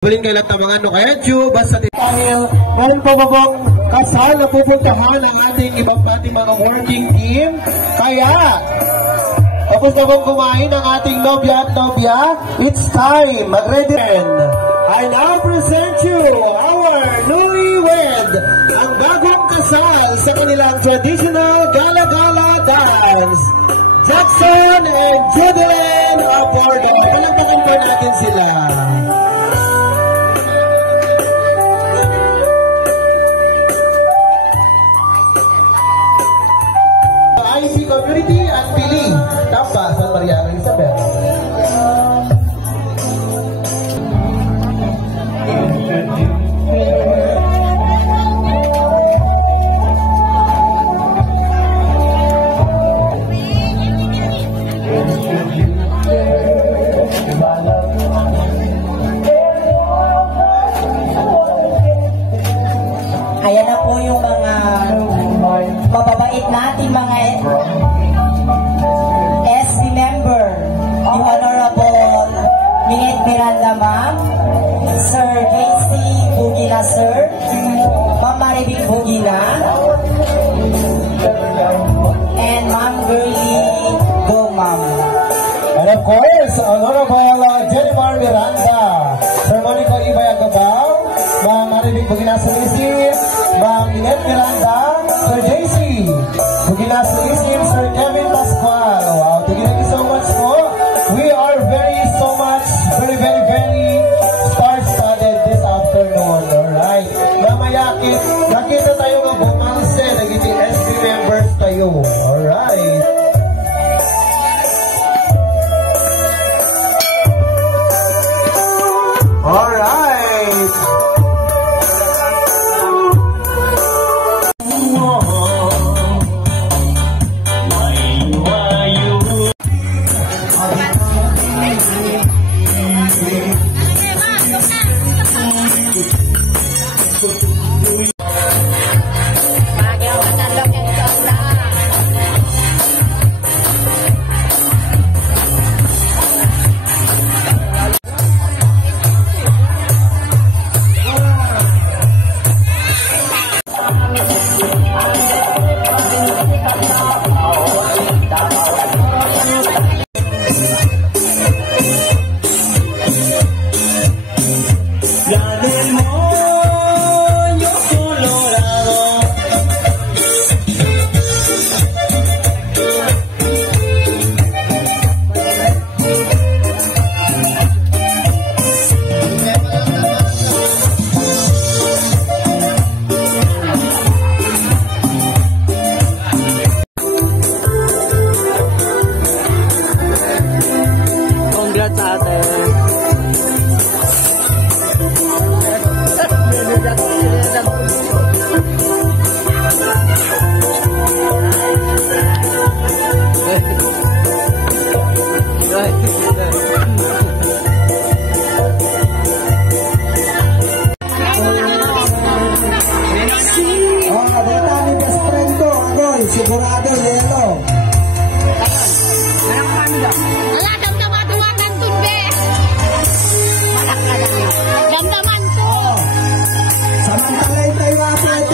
Buling kailan tamangan no kaya Diyo, basta dahil ngayon po babang kasal na pupuntahan ang ating ibang pati mga working team. Kaya, tapos na bang kumain ang ating nobya at nobya, it's time, mag-ready rin. I now present you our newlywed, ang bagong kasal sa kanilang traditional gala-gala dance. Jackson and Judelyn Aborda. Palagpakan po natin sila. IC Community at Pili, Tampa, San Maria Isabel. Ayan na po yung mga mababait natin mga SC member, yung Honorable Mingit Miranda Ma'am, Sir JC Bugina Sir, Ma'am Maribig Bugina, and Ma'am Girlie Go Ma'am. And of course, Honorable Jennifer Miranda, Sir Monica Ibayagabaw, Ma'am Maribig Bugina Sir, Ma'am Mingit Miranda, Sir JC Bugina Sir, Sir Kevin Pascual. Wow, thank you so much po. We are very star-studded this afternoon. Alright. Mamaya, nakita tayo ng bumanse, naging SB members tayo. Alright. Alright. Sigurado yelo. Ala, damdaman duwakan tun be. Malak ka na. Damdaman ko. Samantalay tayo apat.